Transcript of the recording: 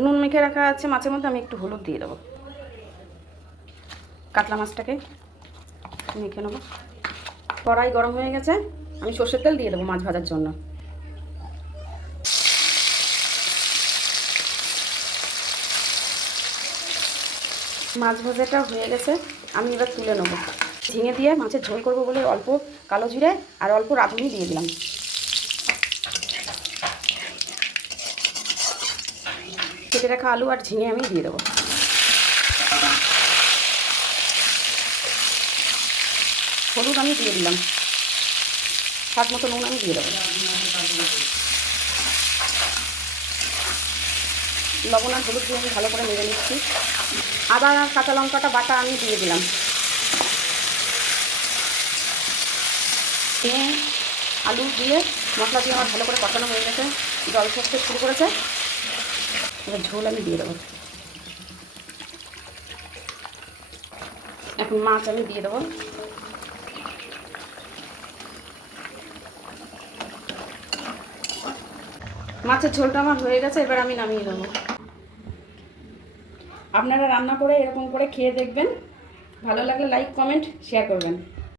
নুন মেখে রাখা আছে মাছের মধ্যে, আমি একটু হলুদ দিয়ে দেবো। কাতলা মাছটাকে মেখে নেবো। কড়াই গরম হয়ে গেছে, আমি সর্ষের তেল দিয়ে দেবো মাছ ভাজার জন্য। মাছ ভাজাটা হয়ে গেছে, আমি এবার তুলে নেবো। ঝিঙে দিয়ে মাছের ঝোল করবো বলে অল্প কালো জিরে আর অল্প রাঁধুনি দিয়ে দিলাম। কেটে রাখা আলু আর ঝিঙে আমি দিয়ে দেবো। হলুদ আমি দিয়ে দিলাম, স্বাদ মতো নুন আমি দিয়ে দেবো, লবণ আর হলুদ দিয়ে আমি ভালো করে নেড়ে নিচ্ছি। আদা আর কাঁচা লঙ্কাটা বাটা আমি দিয়ে দিলাম। আলু দিয়ে মশলা দিয়ে আমার ভালো করে কষানো হয়ে গেছে, জল ছাড়তে শুরু করেছে। এবার ঝোল আমি দিয়ে দেবো। এখন মাছ আমি দিয়ে দেবো। মাছের ঝোলটা আমার হয়ে গেছে, এবার আমি নামিয়ে দেবো। আপনারা রান্না করে এরকম করে খেয়ে দেখবেন, ভালো লাগলে লাইক কমেন্ট শেয়ার করবেন।